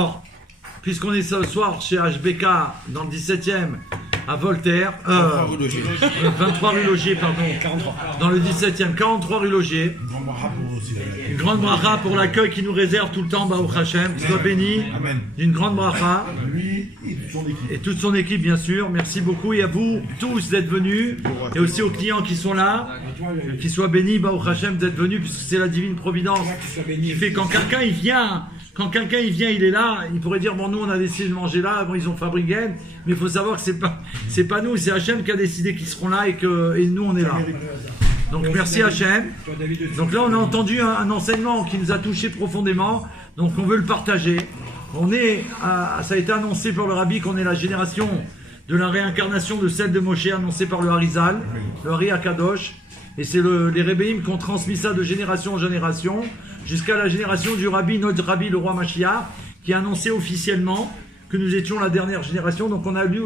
Alors, puisqu'on est ce soir chez HBK dans le 17e à Voltaire, 23 rue Logier, pardon, 43. Dans le 17e, 43 rue Logier. Une grande bracha pour l'accueil qui nous réserve tout le temps, Baruch Hashem, qu'il soit béni. Une grande bracha. Lui et toute son équipe. Et toute son équipe, bien sûr. Merci beaucoup et à vous tous d'être venus. Et aussi aux clients qui sont là. Qu'ils soient bénis, Baruch Hashem, d'être venus, puisque c'est la divine providence qui fait quand quelqu'un il vient. Quand quelqu'un il vient, il est là, il pourrait dire bon nous on a décidé de manger là, bon ils ont fabriqué, mais il faut savoir que c'est pas nous, c'est Hachem qui a décidé qu'ils seront là et nous on est là. Donc merci Hachem. Donc là on a entendu un enseignement qui nous a touché profondément, donc on veut le partager. Ça a été annoncé par le Rabbi qu'on est la génération de la réincarnation de celle de Moshe annoncée par le Harizal, le Hari Akadosh. Et c'est les Rebbeim qui ont transmis ça de génération en génération, jusqu'à la génération du Rabbi, notre Rabbi, le roi Mashiach, qui a annoncé officiellement que nous étions la dernière génération. Donc on a lu,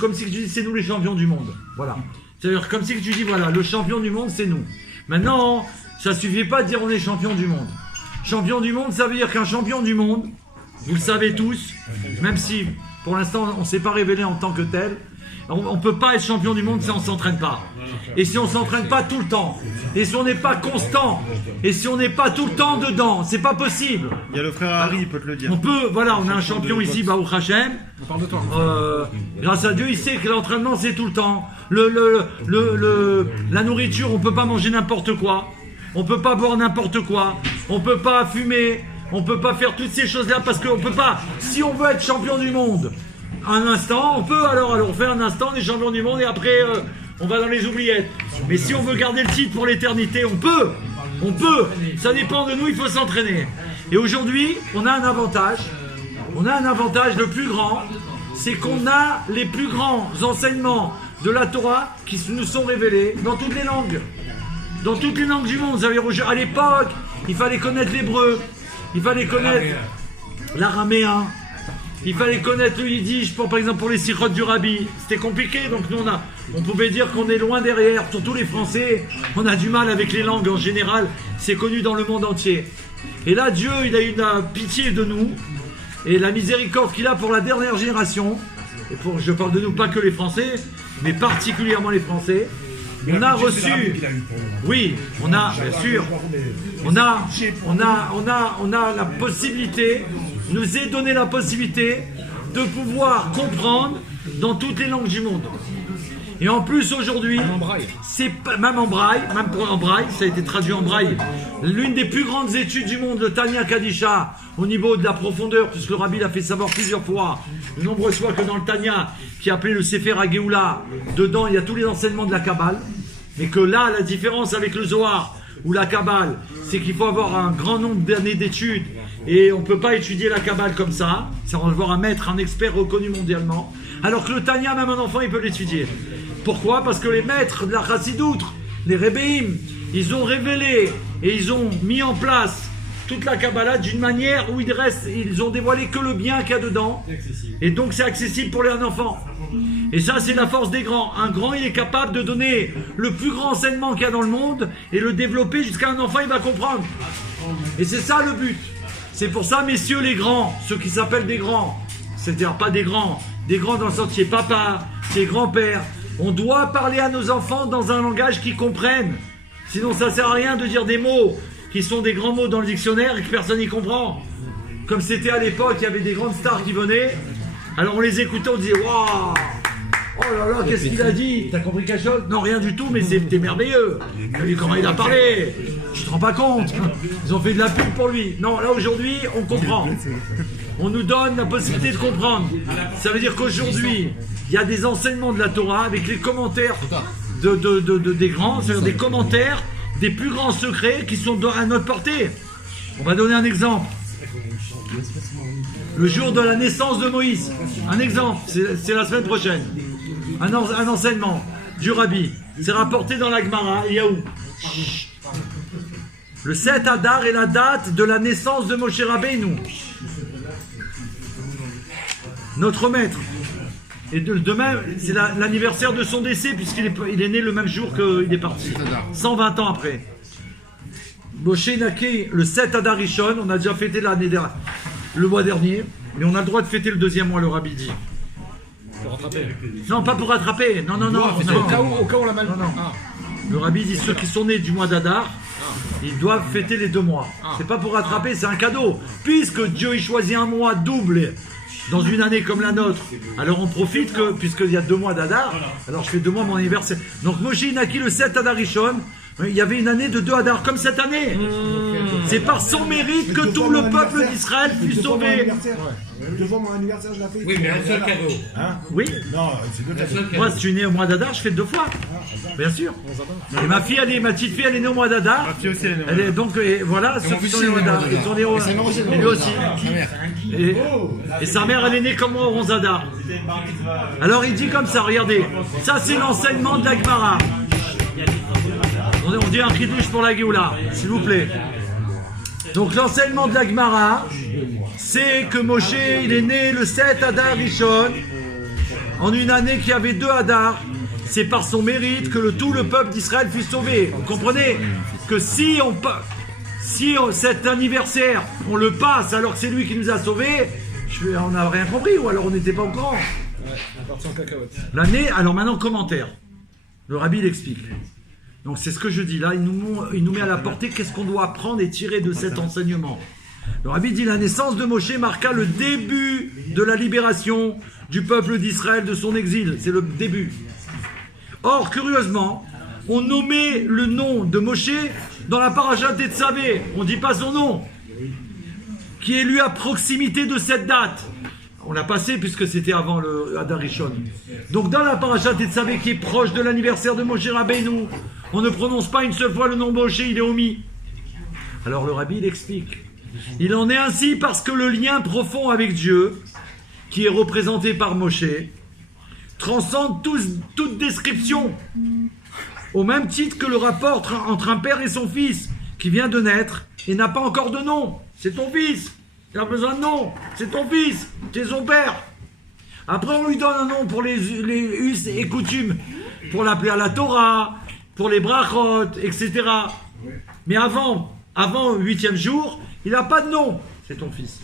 comme si tu dis, c'est nous les champions du monde. Voilà. C'est-à-dire comme si tu dis, voilà, le champion du monde, c'est nous. Maintenant, ça ne suffit pas de dire on est champion du monde. Champion du monde, ça veut dire qu'un champion du monde, vous le savez tous, même si pour l'instant on ne s'est pas révélé en tant que tel, on ne peut pas être champion du monde si on ne s'entraîne pas. Et si on ne s'entraîne pas tout le temps. Et si on n'est pas constant. Et si on n'est pas tout le temps dedans. C'est pas possible. Il y a le frère Harry, il peut te le dire. On peut, voilà, on a un champion ici, Baruch Hashem. On parle de toi. Grâce à Dieu, il sait que l'entraînement c'est tout le temps. La nourriture, on ne peut pas manger n'importe quoi. On ne peut pas boire n'importe quoi. On ne peut pas fumer. On ne peut pas faire toutes ces choses-là parce qu'on ne peut pas. Si on veut être champion du monde, un instant, on peut alors on fait un instant des champions du monde et après on va dans les oubliettes. Mais si on veut garder le titre pour l'éternité, on peut, ça dépend de nous, il faut s'entraîner. Et aujourd'hui, on a un avantage le plus grand, c'est qu'on a les plus grands enseignements de la Torah qui nous sont révélés dans toutes les langues. Dans toutes les langues du monde. Vous savez, à l'époque, il fallait connaître l'hébreu, il fallait connaître l'araméen, il fallait connaître le yiddish, par exemple pour les sikhot du Rabbi. C'était compliqué, donc nous on pouvait dire qu'on est loin derrière, surtout les Français. On a du mal avec les langues en général, c'est connu dans le monde entier. Et là, Dieu, il a eu une pitié de nous, et la miséricorde qu'il a pour la dernière génération, et je parle de nous, pas que les Français, mais particulièrement les Français. On a reçu, oui, on a, bien sûr, on a la possibilité, nous est donné la possibilité de pouvoir comprendre dans toutes les langues du monde. Et en plus aujourd'hui, c'est même en braille, ça a été traduit en braille. L'une des plus grandes études du monde, le Tanya Kadisha, au niveau de la profondeur, puisque le Rabbi l'a fait savoir plusieurs fois, de nombreuses fois que dans le Tanya, qui est appelé le Sefer HaGeoula, dedans il y a tous les enseignements de la Kabbale, mais que là, la différence avec le Zohar ou la Kabbale, c'est qu'il faut avoir un grand nombre d'années d'études et on ne peut pas étudier la Kabbale comme ça. C'est on va avoir un maître, un expert reconnu mondialement. Alors que le Tanya, même un enfant, il peut l'étudier. Pourquoi ? Parce que les maîtres de la Chassidoute, les Rebbeim, ils ont révélé et ils ont mis en place toute la Kabbalah d'une manière où ils ont dévoilé que le bien qu'il y a dedans. Et donc c'est accessible pour un enfant. Et ça, c'est la force des grands. Un grand, il est capable de donner le plus grand enseignement qu'il y a dans le monde et le développer jusqu'à un enfant, il va comprendre. Et c'est ça le but. C'est pour ça, messieurs les grands, ceux qui s'appellent des grands, c'est-à-dire pas des grands dans le sens qui est papa, qui est grand-père, on doit parler à nos enfants dans un langage qu'ils comprennent. Sinon, ça sert à rien de dire des mots qui sont des grands mots dans le dictionnaire et que personne n'y comprend. Comme c'était à l'époque, il y avait des grandes stars qui venaient, alors on les écoutait, on disait « Waouh ! Oh là là, qu'est-ce qu'il a dit? T'as compris quelque chose? Non, rien du tout, mais c'était merveilleux. T'as vu comment il a parlé? Tu te rends pas compte? Ils ont fait de la pub pour lui. Non, là aujourd'hui, on comprend. On nous donne la possibilité de comprendre. Ça veut dire qu'aujourd'hui, il y a des enseignements de la Torah avec les commentaires des grands, c'est-à-dire des commentaires des plus grands secrets qui sont à notre portée. On va donner un exemple. Le jour de la naissance de Moïse. Un exemple, c'est la semaine prochaine. Un enseignement du Rabbi. C'est rapporté dans la Gemara, Yaou. Le 7 Adar est la date de la naissance de Moshe Rabbeinu. Notre maître. Et demain, c'est l'anniversaire de son décès, puisqu'il est né le même jour qu'il est parti. 120 ans après. Moshe Naké, le 7 Adar Rishon, on a déjà fêté l'année dernière. le mois dernier, mais on a le droit de fêter le deuxième mois, le Rabbi dit. Pour rattraper. Non, pas pour rattraper. Non. Au cas où on l'a mal. Non. Le Rabbi dit ceux qui sont nés du mois d'Adar, ils doivent fêter les 2 mois. C'est pas pour rattraper, c'est un cadeau. Puisque Dieu il choisit un mois double dans une année comme la nôtre, alors on profite que, puisqu'il y a 2 mois d'Adar, alors je fais 2 mois mon anniversaire. Donc Moshe il naquit le 7 Adar Rishon. Il y avait une année de 2 Adar comme cette année. C'est par son mérite que tout le peuple d'Israël fut sauvé. 2 fois mon anniversaire, je l'ai fait. Oui, mais un seul cadeau. Hein? Oui. Non, c'est 2 cadeaux. Moi, si je suis né au mois d'Adar, je fais 2 fois. Bien sûr. Et ma petite fille, elle est née au mois d'Adar. Ma fille aussi, Elle est donc, voilà, ceux qui sont nés au mois d'Adar. Ils sont nés au. Et lui aussi. Et sa mère, elle est née comme moi au 11 Adar. Alors il dit comme ça, regardez. Ça, c'est l'enseignement de la Gemara. On dit un chidouche pour la Géoula, s'il vous plaît. Donc l'enseignement de la Gemara, c'est que Moshe, il est né le 7 Adar Rishon, en une année qui avait 2 Adar. C'est par son mérite que tout le peuple d'Israël fut sauvé. Vous comprenez que si cet anniversaire, on le passe alors que c'est lui qui nous a sauvés, on n'a rien compris, ou alors on n'était pas au courant. L'année, alors maintenant, commentaire. Le Rabbi l'explique. Donc c'est ce que je dis là, il nous met à la portée qu'est-ce qu'on doit apprendre et tirer de cet enseignement. Le Rabbi dit la naissance de Moshe marqua le début de la libération du peuple d'Israël de son exil, c'est le début. Or, curieusement, on nommait le nom de Moshe dans la paracha Tetzavé, on ne dit pas son nom, qui est lui à proximité de cette date. On l'a passé puisque c'était avant le Adar Rishon. Donc dans la paracha Tetzavé qui est proche de l'anniversaire de Moshe Rabbeinu, on ne prononce pas une seule fois le nom Moshe, il est omis. Alors le Rabbi il explique. Il en est ainsi parce que le lien profond avec Dieu, qui est représenté par Moshe, transcende toute description. Au même titre que le rapport entre un père et son fils, qui vient de naître et n'a pas encore de nom. C'est ton fils. Il a besoin de nom. C'est ton fils. C'est son père. Après, on lui donne un nom pour les us et coutumes, pour l'appeler à la Torah, pour les brachot, etc. Mais avant le 8e jour, il n'a pas de nom. C'est ton fils.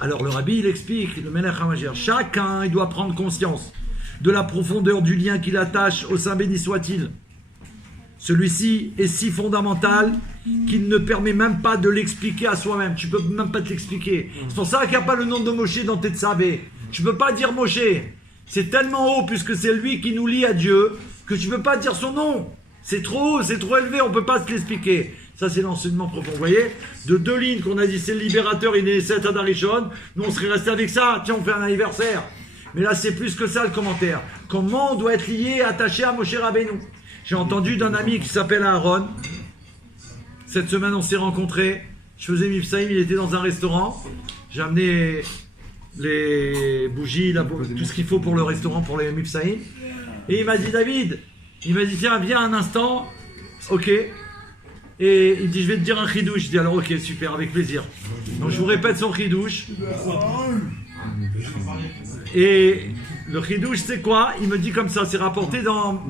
Alors le Rabbi, il explique, le Melech HaMashiach, chacun, il doit prendre conscience de la profondeur du lien qu'il attache au Saint béni soit-il. Celui-ci est si fondamental qu'il ne permet même pas de l'expliquer à soi-même. Tu peux même pas te l'expliquer. C'est pour ça qu'il n'y a pas le nom de Moshe dans Tetzavé. Tu peux pas dire Moshe. C'est tellement haut puisque c'est lui qui nous lie à Dieu que tu peux pas dire son nom. C'est trop haut, c'est trop élevé, on peut pas se l'expliquer. Ça c'est l'enseignement profond. Vous voyez, de 2 lignes qu'on a dit c'est le libérateur, il est 7 Adar Rishon. Nous on serait resté avec ça. Tiens, on fait un anniversaire. Mais là c'est plus que ça le commentaire. Comment on doit être lié, attaché à Moshe Rabbeinu. J'ai entendu d'un ami qui s'appelle Aaron. Cette semaine, on s'est rencontrés. Je faisais Mifsaïm, il était dans un restaurant. J'ai amené les bougies, tout ce qu'il faut pour le restaurant, pour les Mifsaïm. Et il m'a dit, David, tiens, viens un instant. Ok. Et il dit, je vais te dire un chidouche. Je dis, alors ok, super, avec plaisir. Donc je vous répète son chidouche. Et le chidouche, c'est quoi? Il me dit comme ça, c'est rapporté dans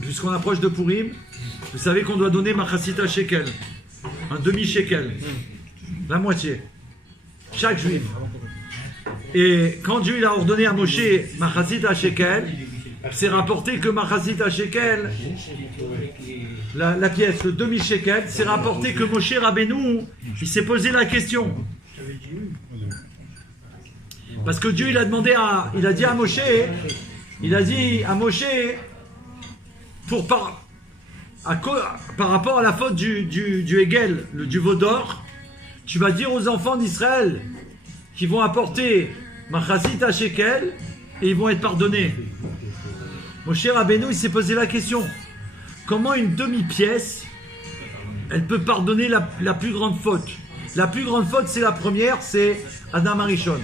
puisqu'on approche de Purim, vous savez qu'on doit donner Machasita Shekel, un demi-shekel, la moitié, chaque juif. Et quand Dieu il a ordonné à Moshe Machasita Shekel, c'est rapporté que Machasita Shekel, la pièce, le demi-shekel, c'est rapporté que Moshe Rabbeinu, il s'est posé la question. Parce que Dieu, il a dit à Moshe, par rapport à la faute du Hegel, du veau d'or, tu vas dire aux enfants d'Israël qu'ils vont apporter Machasita Shekel et ils vont être pardonnés. Moshe Rabbeinu, il s'est posé la question, comment une demi-pièce, elle peut pardonner la plus grande faute? La plus grande faute, c'est la première, c'est Adam Arishon.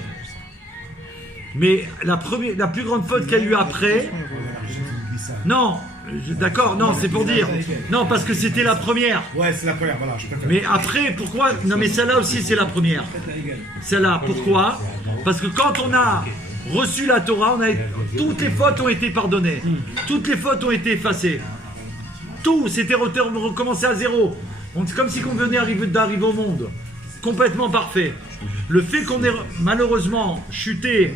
Mais la plus grande faute qu'il y a eu après, non, d'accord, non, c'est pour dire, non, parce que c'était la première. Ouais, c'est la première, voilà, je préfère. Mais après, pourquoi? Non, mais celle-là aussi, c'est la première. Celle-là, pourquoi? Parce que quand on a reçu la Torah, toutes les fautes ont été pardonnées. Toutes les fautes ont été effacées. Tout, c'était recommencé à zéro. C'est comme si on venait d'arriver au monde. complètement parfait. Le fait qu'on ait malheureusement chuté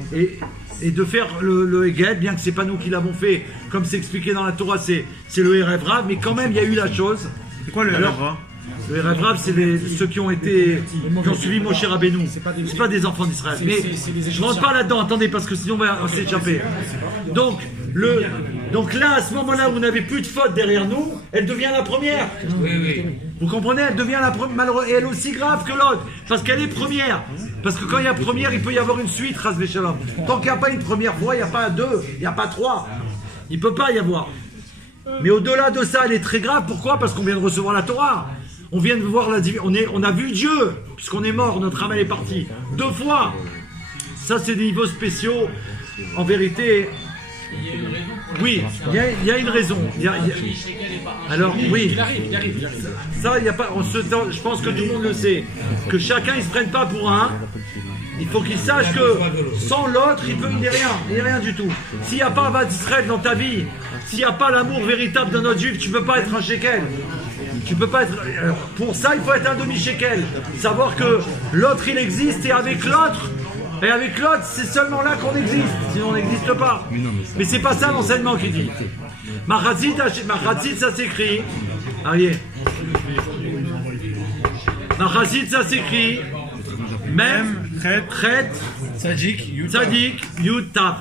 et de faire le Heged, bien que c'est pas nous qui l'avons fait, comme c'est expliqué dans la Torah, c'est le Erev Rav, mais quand même il y a eu la chose. C'est quoi le Alors, Rav? Le Erev Rav, c'est ceux qui ont suivi Moshe Rabbeinu. C'est pas des enfants d'Israël. Mais je ne rentre pas là-dedans, attendez, parce que sinon on va s'échapper. Donc là, à ce moment-là où on n'avait plus de faute derrière nous, elle devient la première. Oui. Vous comprenez? Elle devient la première, et elle est aussi grave que l'autre, parce qu'elle est première. Parce que quand il y a première, il peut y avoir une suite, Ras Veshalom. Tant qu'il n'y a pas une première fois, il n'y a pas deux, il n'y a pas trois. Il ne peut pas y avoir. Mais au-delà de ça, elle est très grave. Pourquoi? Parce qu'on vient de recevoir la Torah. On vient de voir on a vu Dieu, puisqu'on est mort, notre âme elle est partie. 2 fois. Ça, c'est des niveaux spéciaux. En vérité, oui, il y a une raison. Alors, oui. Il arrive. Ça, il n'y a pas. Je pense que tout le monde le sait. Que chacun, il ne se prenne pas pour un. Il faut qu'il sache que sans l'autre, il n'est rien. Il n'est rien du tout. S'il n'y a pas Avad Israël dans ta vie, s'il n'y a pas l'amour véritable de notre juif, tu ne peux pas être un shekel. Tu peux pas être. Pour ça, il faut être un demi-shekel. Savoir que l'autre, il existe, et avec l'autre, c'est seulement là qu'on existe. Sinon, on n'existe pas. Mais c'est pas ça l'enseignement qui dit. Machatzit, ça s'écrit. Allez. Machatzit, ça s'écrit. Même, Chet, Tzadik, Yud, Tav.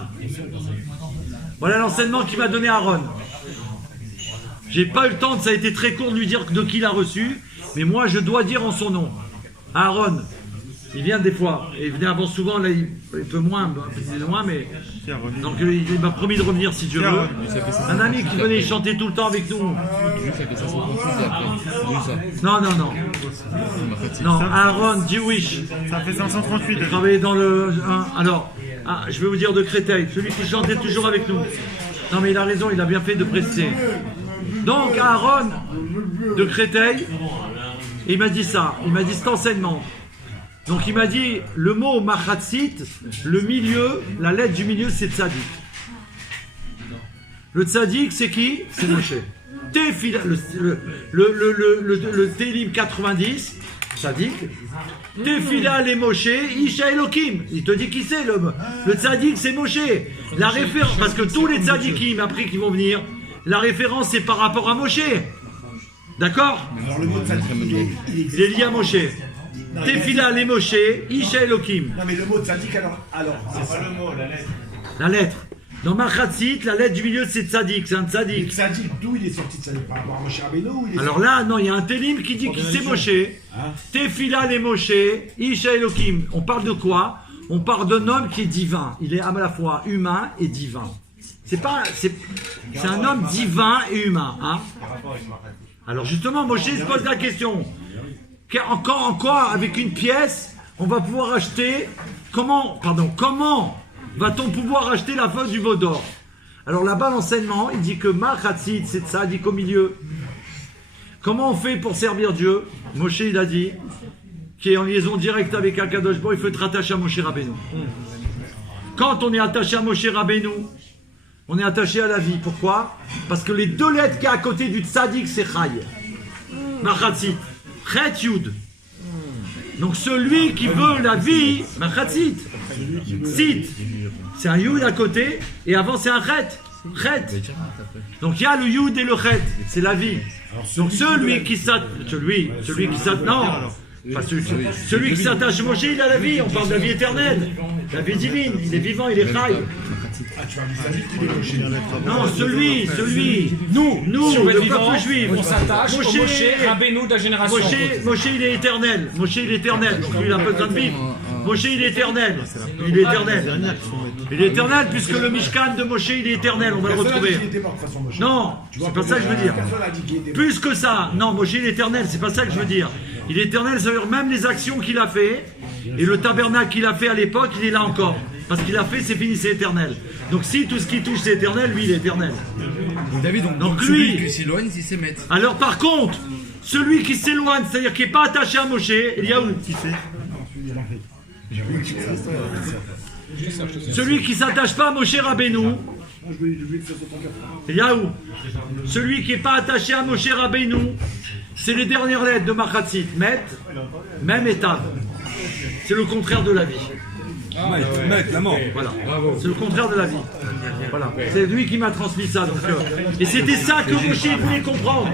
Voilà l'enseignement qu'il m'a donné Aaron. J'ai pas eu le temps, ça a été très court de lui dire de qui il a reçu, mais moi je dois dire en son nom. Aaron, il vient des fois, et il venait avant souvent, là il peut moins, mais. Donc il m'a promis de revenir si Dieu veut. Un ami qui venait chanter tout le temps avec nous. Non, Aaron, Jewish. Ça fait 538. Il travaillait dans le. Alors, je vais vous dire de Créteil, celui qui chantait toujours avec nous. Non mais il a raison, il a bien fait de préciser. Donc Aaron de Créteil, il m'a dit ça, il m'a dit cet enseignement. Donc il m'a dit le mot machatzit, le milieu, la lettre du milieu c'est tzadik. Le tzadik c'est qui? C'est Moshe. Tefila, le Télim 90, tzadik. Tefila les Moshe, Isha Elohim. Il te dit qui c'est le tzadik, c'est Moshe. La référence, parce que tous les tzadikim après qui vont venir, la référence c'est par rapport à Moshe. D'accord? Alors le mot tzadik, Il est lié à Moshe. Tefila les Moshe, Isha Elohim. Non mais le mot tzadik alors c'est pas le mot, la lettre. La lettre. Dans Machatzit, la lettre du milieu c'est tzadik, c'est un Et tzadik. tzadik, d'où il est sorti de tzadik? Par rapport à Moshe Rabbeinu ou il est Alors là, non, il y a un Télim qui dit qui c'est Moshe. Tefila les Moshe, Isha Elohim. On parle de quoi? On parle d'un homme qui est divin. Il est à la fois humain et divin. C'est un homme divin et humain. Hein? Alors justement, Moshe se pose la question. En quoi, avec une pièce, on va pouvoir acheter... Comment va-t-on pouvoir acheter la feuille du veau d'or? Alors là-bas, l'enseignement, il dit que Machatzit, c'est ça, dit qu'au milieu. Comment on fait pour servir Dieu? Moshe, il a dit, qui est en liaison directe avec Akadosh Baruch Hu, il faut être attaché à Moshe Rabbeinu. Quand on est attaché à Moshe Rabbeinu, on est attaché à la vie. Pourquoi? Parce que les 2 lettres qu'il y a à côté du tzadik, c'est Chai. Machatzit. Chet Yud. Donc celui qui veut la vie, Machatzit. Sit. C'est un Yud à côté, et avant c'est un Chet. Chet. Donc il y a le Yud et le Chet. C'est la vie. Donc celui qui s'attache à Moshe, il a la vie. On parle de la vie éternelle. La vie divine. Il est vivant, il est Chai. Ah, tu parles du tzadik ou des Moshe? Non, celui. Nous, Si on veut le être vivant, peuple juif. on s'attache au Moshe Rabbeinu de la génération. Moshe, il est éternel. Moshe, il est éternel. Donc lui, il a pas besoin de vivre. Moshe, il est éternel. Il est éternel. Il est éternel puisque le Mishkan de Moshe, il est éternel. On va le retrouver. Non, c'est pas ça que je veux dire. Plus que ça. Non, Moshe, il est éternel. C'est pas ça que je veux dire. Il est éternel, ça veut dire même les actions qu'il a fait et le tabernacle qu'il a fait à l'époque, il est là encore. Parce qu'il a fait, c'est fini, c'est éternel. Donc si tout ce qui touche c'est éternel, lui il est éternel. David, Donc celui lui, qui s'éloigne, c'est ses maîtres. alors par contre, celui qui s'éloigne, c'est-à-dire qui n'est pas attaché à Moshe, il y a où? Celui qui s'attache pas à Moshe Rabbeinu, Yahu, celui qui n'est pas attaché à Moshe Rabbeinu, c'est les dernières lettres de Machatzit, Met, même état. C'est le contraire de la vie. la mort. Voilà. C'est le contraire de la vie. Voilà. C'est lui qui m'a transmis ça. Donc, et c'était ça que Moshe voulait comprendre.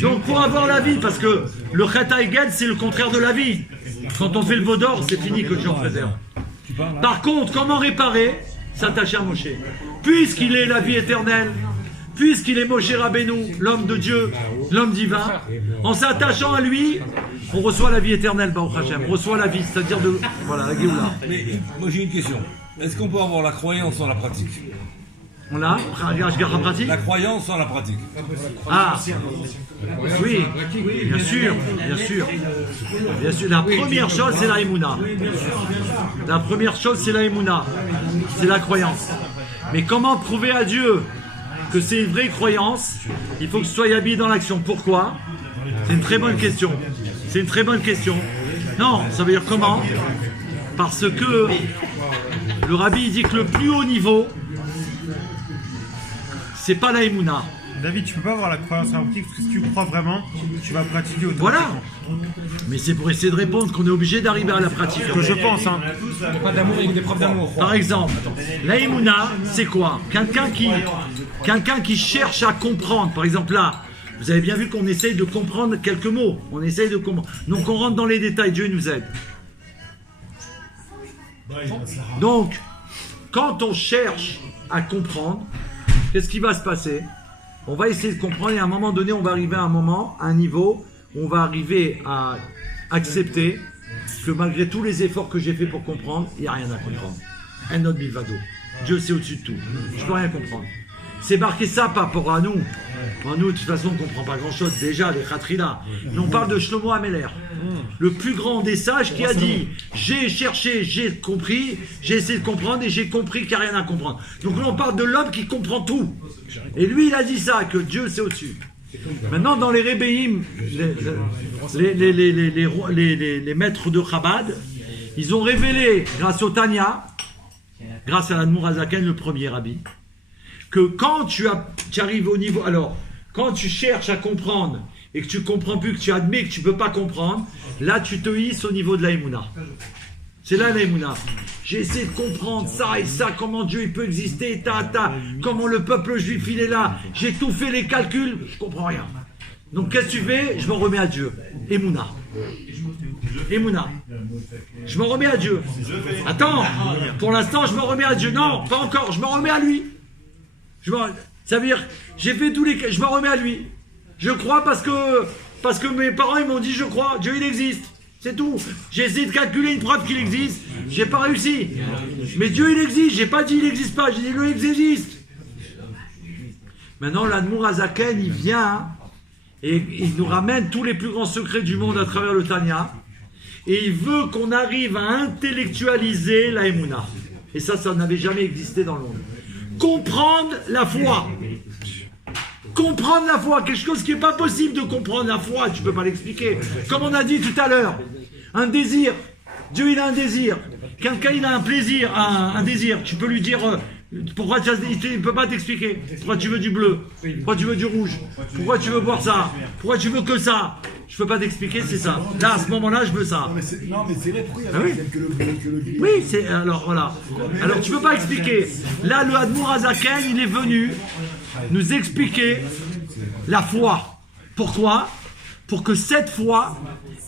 Donc pour avoir la vie, parce que le Chet HaEged, c'est le contraire de la vie. Quand on fait le veau d'or, c'est fini que Dieu en préserve. Par contre, comment réparer? S'attacher à Moshe. Puisqu'il est la vie éternelle, puisqu'il est Moshe Rabbeinu, l'homme de Dieu, l'homme divin, en s'attachant à lui, on reçoit la vie éternelle, Baruch Hashem, on reçoit la vie, c'est-à-dire de... Voilà, la Géoula. Mais moi j'ai une question. Est-ce qu'on peut avoir la croyance sans la pratique? On l'a, je garde la pratique. La croyance sans la pratique. Ah, oui, bien sûr, bien sûr. Bien sûr, la première chose, c'est la Emouna. La première chose, c'est la Emouna. C'est la croyance. Mais comment prouver à Dieu que c'est une vraie croyance? Il faut que ce soit habillé dans l'action. Pourquoi? C'est une très bonne question. C'est une très bonne question. Non, ça veut dire comment? Parce que le rabbi dit que le plus haut niveau, c'est pas la Emouna. David, tu peux pas avoir la croyance en pratique parce que si tu crois vraiment, tu vas pratiquer automatiquement. Voilà. Mais c'est pour essayer de répondre qu'on est obligé d'arriver à la pratique. Que je pense, hein. Il n'y a pas d'amour avec des preuves d'amour. Par exemple, la Emouna, c'est quoi? Quelqu'un qui cherche à comprendre. Par exemple là, vous avez bien vu qu'on essaye de comprendre quelques mots. On essaye de comprendre. Donc on rentre dans les détails, Dieu nous aide. Donc, quand on cherche à comprendre, qu'est-ce qui va se passer? On va essayer de comprendre et à un moment donné, on va arriver à un niveau où on va arriver à accepter que malgré tous les efforts que j'ai fait pour comprendre, il n'y a rien à comprendre. Un autre bilvado. Dieu c'est au-dessus de tout. Je ne peux rien comprendre. C'est marqué ça par rapport à nous. Nous, de toute façon, on ne comprend pas grand-chose. Déjà, les khatrila. Mais on parle de Shlomo Améler, le plus grand des sages qui a dit « J'ai cherché, j'ai compris, j'ai essayé de comprendre et j'ai compris qu'il n'y a rien à comprendre. » Donc là, on parle de l'homme qui comprend tout. Et lui, il a dit ça, que Dieu, c'est au-dessus. Maintenant, dans les Rébéim, les maîtres de Chabad, ils ont révélé, grâce au Tanya, grâce à l'Admour Hazaken, le premier rabbi, que quand tu arrives au niveau... Alors, quand tu cherches à comprendre et que tu comprends plus, que tu admets que tu peux pas comprendre, là, tu te hisses au niveau de la Emouna. C'est là la Emouna. J'ai essayé de comprendre ça et ça, comment Dieu il peut exister, comment le peuple juif il est là. J'ai tout fait les calculs, je comprends rien. Donc qu'est-ce que tu fais? Je m'en remets à Dieu. Emouna. Emouna. Je m'en remets à Dieu. Attends, pour l'instant je m'en remets à Dieu. Non, pas encore, je m'en remets à lui. Ça veut dire, j'ai fait tous les... Je m'en remets à lui. Je crois parce que mes parents ils m'ont dit je crois, Dieu il existe. C'est tout. J'ai essayé de calculer une preuve qu'il existe, j'ai pas réussi. Mais Dieu il existe, j'ai pas dit il n'existe pas, j'ai dit lui il existe. Maintenant l'Admour Hazaken il vient et il nous ramène tous les plus grands secrets du monde à travers le Tanya. Et il veut qu'on arrive à intellectualiser la Emouna. Et ça n'avait jamais existé dans le monde. Comprendre la foi. Comprendre la foi, quelque chose qui n'est pas possible de comprendre la foi, tu ne peux pas l'expliquer. Comme on a dit tout à l'heure, un désir, Dieu il a un désir, quelqu'un il a un plaisir, un désir, tu peux lui dire pourquoi il ne peut pas t'expliquer, pourquoi tu veux du bleu, pourquoi tu veux du rouge, pourquoi tu veux boire ça, pourquoi tu veux que ça, je ne peux pas t'expliquer, c'est ça. Là, à ce moment-là, je veux ça. Non, mais c'est vrai, pourquoi il y a oui. que le bleu, que le gris? Oui, c'est alors voilà. Alors tu peux pas expliquer. Là, le Admour Hazaken, il est venu nous expliquer la foi. Pourquoi? Pour que cette foi,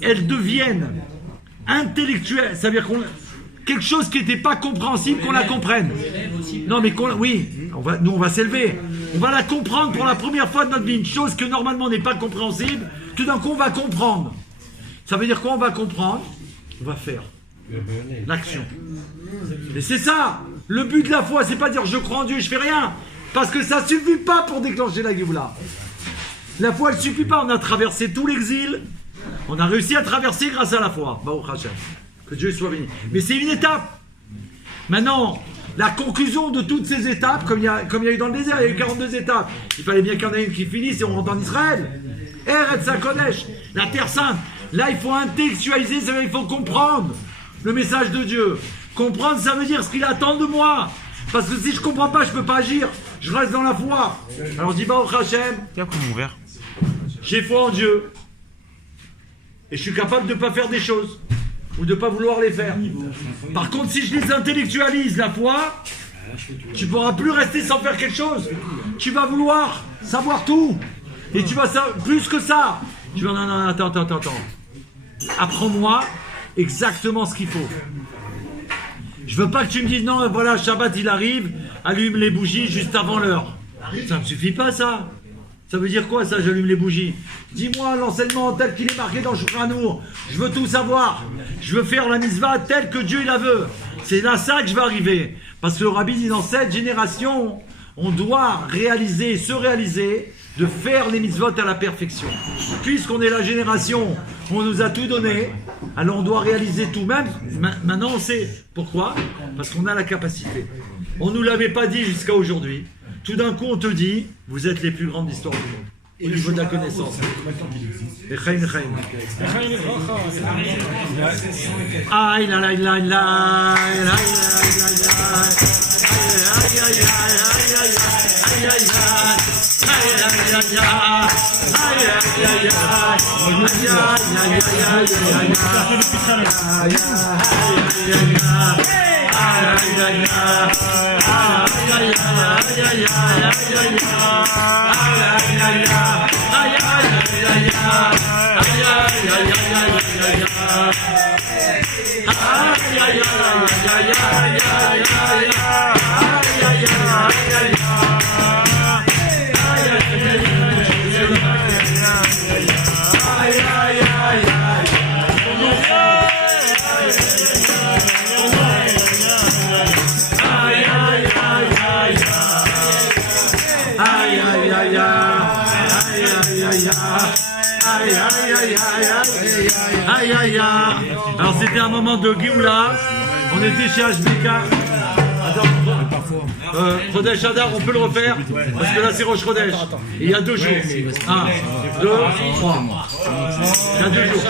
elle devienne intellectuelle. Ça veut dire quelque chose qui n'était pas compréhensible, qu'on la comprenne. Non, mais oui, nous on va s'élever. On va la comprendre pour la première fois de notre vie. Une chose que normalement n'est pas compréhensible, tout d'un coup on va comprendre. Ça veut dire quoi? On va comprendre, on va faire l'action. Et c'est ça, le but de la foi, c'est pas dire je crois en Dieu, je fais rien. Parce que ça suffit pas pour déclencher la Géoula. La foi, elle suffit pas. On a traversé tout l'exil. On a réussi à traverser grâce à la foi. Baruch Hashem. Que Dieu soit béni. Mais c'est une étape. Maintenant, la conclusion de toutes ces étapes, comme il y a eu dans le désert, il y a eu 42 étapes. Il fallait bien qu'il y en ait une qui finisse et on rentre en Israël. Eretz HaKodesh, la Terre Sainte. Là, il faut intellectualiser, il faut comprendre. le message de Dieu. Comprendre, ça veut dire ce qu'il attend de moi. Parce que si je comprends pas, je peux pas agir. Je reste dans la foi. Alors je dis, bah, au Hachem, Tiens, prends mon verre. j'ai foi en Dieu. Et je suis capable de ne pas faire des choses. Ou de ne pas vouloir les faire. Par contre, si je les intellectualise, la foi, tu ne pourras plus rester sans faire quelque chose. Tu vas vouloir savoir tout. Et tu vas savoir plus que ça. Tu vas, non, attends. Apprends-moi exactement ce qu'il faut. Je veux pas que tu me dises, non, voilà, Shabbat il arrive, allume les bougies juste avant l'heure. Ça me suffit pas, ça. Ça veut dire quoi, ça, j'allume les bougies? Dis-moi l'enseignement tel qu'il est marqué dans Shulchan Aroukh. Je veux tout savoir. Je veux faire la mitzvah telle que Dieu il la veut. C'est là ça que je vais arriver. Parce que le Rabbi dit, dans cette génération, on doit se réaliser, de faire les mitzvot à la perfection. Puisqu'on est la génération, on nous a tout donné, alors on doit réaliser tout. Même, maintenant on sait. Pourquoi? Parce qu'on a la capacité. On ne nous l'avait pas dit jusqu'à aujourd'hui. Tout d'un coup, on te dit, vous êtes les plus grandes de l'histoire du monde. Au niveau de la connaissance. Aïe, aïe. Alors c'était un moment de Géoula. On était chez HBK. Attends, Chodesh Adar, on peut le refaire? Parce que là c'est Rosh Chodesh. Et il y a 2 jours. 1, 2, 3. Il y a 2 jours.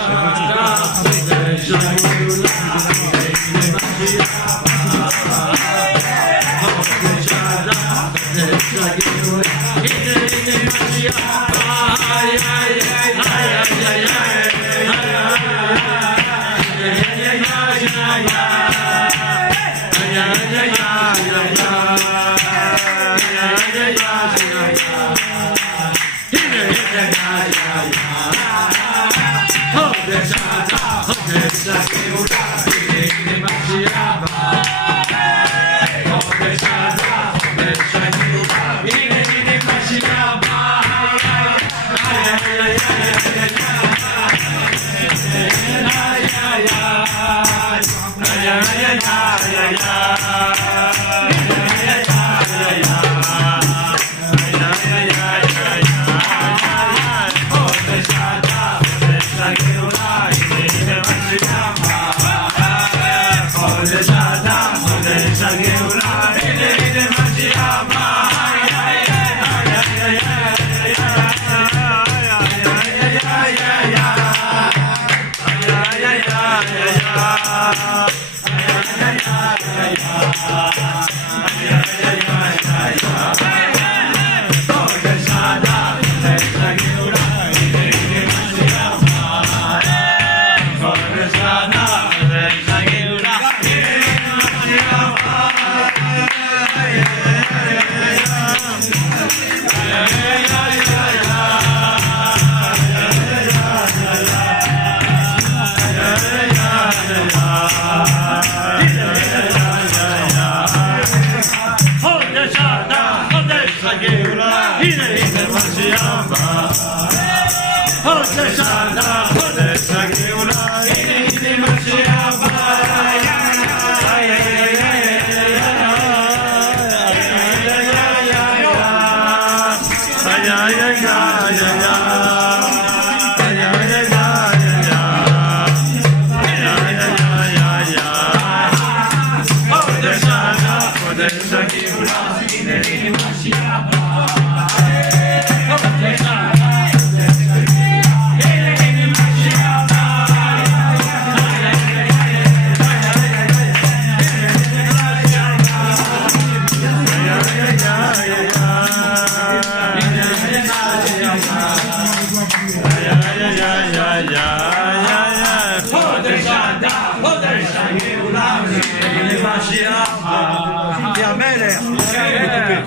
Super.